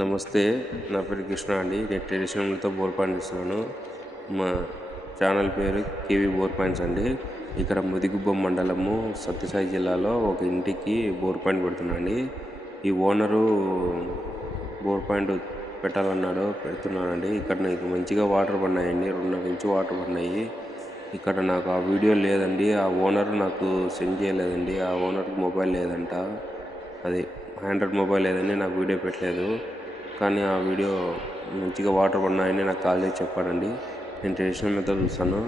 నమస్తే నా పేరు కృష్ణ అండి. నేను ట్రెడిషనల్తో బోర్ పాయింట్ ఇస్తున్నాను మా ఛానల్ పేరు కేవీ బోర్ పాయింట్స్ అండి. ఇక్కడ ముదిగుబ్బ మండలము సత్యసాయి జిల్లాలో ఒక ఇంటికి బోర్ పాయింట్ పెడుతున్నాండి ఈ ఓనరు బోర్ పాయింట్ పెట్టాలన్నాడు పెడుతున్నానండి. ఇక్కడ నాకు మంచిగా వాటర్ పడినాయండి రెండున్నర ఇంచు వాటర్ పడినాయి. ఇక్కడ నాకు ఆ వీడియో లేదండి. ఆ ఓనర్ నాకు సెండ్ చేయలేదండి. ఆ ఓనర్కి మొబైల్ లేదంట. అది ఆండ్రాయిడ్ మొబైల్ లేదని నాకు వీడియో పెట్టలేదు. కానీ ఆ వీడియో మంచిగా వాటర్ పడినాయని నాకు కాల్ చేసి చెప్పాడండి. నేను ట్రెడిషనల్ మెథడ్ చూస్తాను.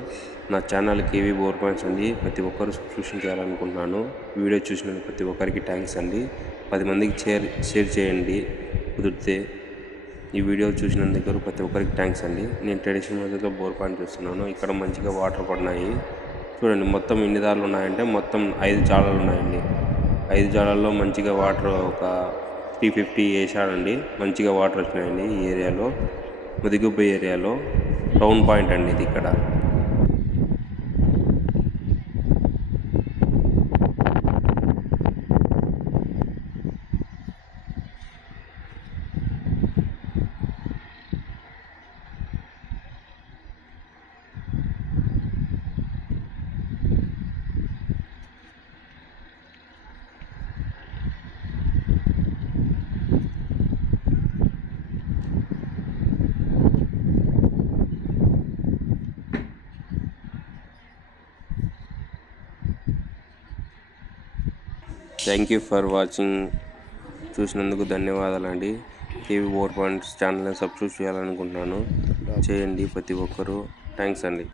నా ఛానల్ కేవీ బోర్ పాయింట్స్ అండి ప్రతి ఒక్కరు సబ్స్క్రిప్షన్ చేయాలనుకుంటున్నాను. వీడియో చూసిన ప్రతి ఒక్కరికి థ్యాంక్స్ అండి. పది మందికి షేర్ షేర్ చేయండి కుదిరితే. ఈ వీడియో చూసినందుకు ప్రతి ఒక్కరికి థ్యాంక్స్ అండి. నేను ట్రెడిషనల్ మెథడ్లో బోర్ పాయింట్ చూస్తున్నాను. ఇక్కడ మంచిగా వాటర్ పడినాయి. చూడండి మొత్తం ఎన్ని దారులు ఉన్నాయంటే మొత్తం ఐదు జాడలు ఉన్నాయండి. ఐదు జాడల్లో మంచిగా వాటర్ ఒక ఫిఫ్టీ ఫిఫ్టీ వేసాడండి. మంచిగా వాటర్ వచ్చినాయండి ఈ ఏరియాలో ముదిగుబ్బ ఏరియాలో. టౌన్ పాయింట్ అండి ఇది ఇక్కడ. థ్యాంక్ యూ ఫర్ వాచింగ్ చూసినందుకు ధన్యవాదాలండి. కేవీ ఫోర్ పాయింట్స్ ఛానల్ని సబ్స్క్రైబ్ చేయాలనుకుంటున్నాను. చేయండి ప్రతి ఒక్కరూ. థ్యాంక్స్ అండి.